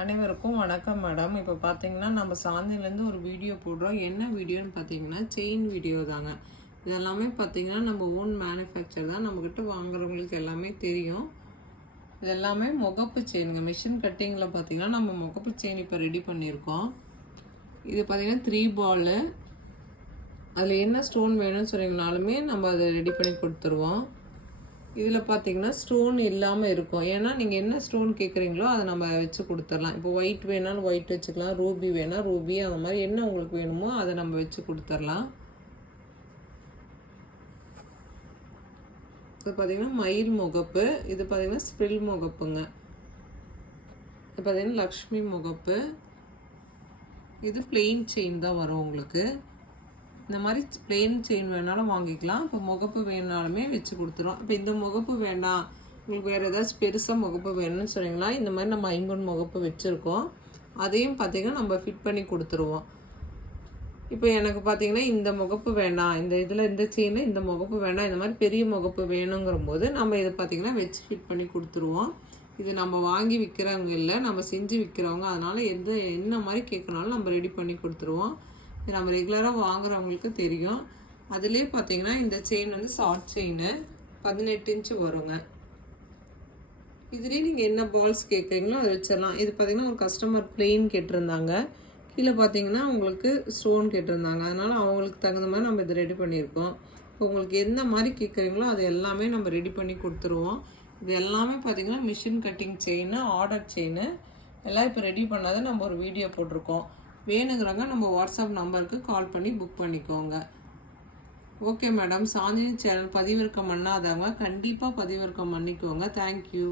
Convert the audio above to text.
அனைவருக்கும் வணக்கம் மேடம். இப்போ பார்த்தீங்கன்னா நம்ம சாந்திலேருந்து ஒரு வீடியோ போடுறோம். என்ன வீடியோன்னு பார்த்தீங்கன்னா செயின் வீடியோ தாங்க. இதெல்லாமே பார்த்தீங்கன்னா நம்ம ஓன் மேனுஃபேக்சர் தான், நம்மக்கிட்ட வாங்குறவங்களுக்கு எல்லாமே தெரியும். இதெல்லாமே முகப்பு செயினுங்க. மிஷின் கட்டிங்கில் பார்த்தீங்கன்னா நம்ம முகப்பு செயின் இப்போ ரெடி பண்ணியிருக்கோம். இது பார்த்தீங்கன்னா 3 பால். அதில் என்ன ஸ்டோன் வேணும்னு சொன்னீங்கனாலுமே நம்ம அதை ரெடி பண்ணி கொடுத்துருவோம். இதில் பார்த்தீங்கன்னா ஸ்டோன் இல்லாமல் இருக்கும். ஏன்னா நீங்கள் என்ன ஸ்டோன் கேட்குறீங்களோ அதை நம்ம வச்சு கொடுத்துடலாம். இப்போ ஒயிட் வேணாலும் ஒயிட் வச்சுக்கலாம், ரூபி வேணால் ரூபி, அந்த மாதிரி என்ன உங்களுக்கு வேணுமோ அதை நம்ம வச்சு கொடுத்துடலாம். இது பார்த்தீங்கன்னா மயில் முகப்பு, இது பார்த்தீங்கன்னா ஸ்ப்ரில் முகப்புங்க. இது பார்த்தீங்கன்னா லக்ஷ்மி முகப்பு. இது பிளெயின் செயின் தான் வரும் உங்களுக்கு. இந்த மாதிரி பிளெயின் செயின் வேணாலும் வாங்கிக்கலாம். இப்போ முகப்பு வேணாலுமே வச்சு கொடுத்துரும். இப்போ இந்த முகப்பு வேண்டாம், உங்களுக்கு வேறு ஏதாச்சும் பெருசாக முகப்பு வேணும்னு சொன்னீங்கன்னா இந்த மாதிரி நம்ம 50 முகப்பு வச்சுருக்கோம். அதையும் பார்த்திங்கன்னா நம்ம ஃபிட் பண்ணி கொடுத்துருவோம். இப்போ எனக்கு பார்த்திங்கன்னா இந்த முகப்பு வேண்டாம், இந்த இதில் இந்த செயினில் இந்த முகப்பு வேண்டாம், இந்த மாதிரி பெரிய முகப்பு வேணுங்கிற போது நம்ம இதை பார்த்திங்கன்னா வச்சு ஃபிட் பண்ணி கொடுத்துருவோம். இது நம்ம வாங்கி விற்கிறவங்க இல்லை, நம்ம செஞ்சு விற்கிறவங்க. அதனால் என்ன மாதிரி கேட்கனாலும் நம்ம ரெடி பண்ணி கொடுத்துருவோம். இது நம்ம ரெகுலராக வாங்குறவங்களுக்கு தெரியும். அதிலே பார்த்தீங்கன்னா இந்த செயின் வந்து ஷார்ட் செயின் 18 இன்ச்சு வருங்க. இதுலேயே நீங்கள் என்ன பால்ஸ் கேட்குறீங்களோ அதை வச்சிடலாம். இது பார்த்தீங்கன்னா ஒரு கஸ்டமர் பிளெயின் கேட்டிருந்தாங்க, கீழே பார்த்தீங்கன்னா உங்களுக்கு ஸ்டோன் கேட்டிருந்தாங்க. அதனால் அவங்களுக்கு தகுந்த மாதிரி நம்ம இதை ரெடி பண்ணியிருக்கோம். இப்போ உங்களுக்கு எந்த மாதிரி கேட்குறீங்களோ அது எல்லாமே நம்ம ரெடி பண்ணி கொடுத்துருவோம். இது எல்லாமே பார்த்தீங்கன்னா machine cutting chain, order chain எல்லாம் இப்போ ரெடி பண்ணாத நம்ம ஒரு வீடியோ போட்டிருக்கோம். வேணுங்கிறவங்க நம்ம வாட்ஸ்அப் நம்பருக்கு கால் பண்ணி புக் பண்ணிக்கோங்க. Okay madam. சாந்தினி சேனல் பதிவிறக்கம் பண்ணாதவங்க கண்டிப்பாக பதிவிறக்கம் பண்ணிக்கோங்க. தேங்க்யூ.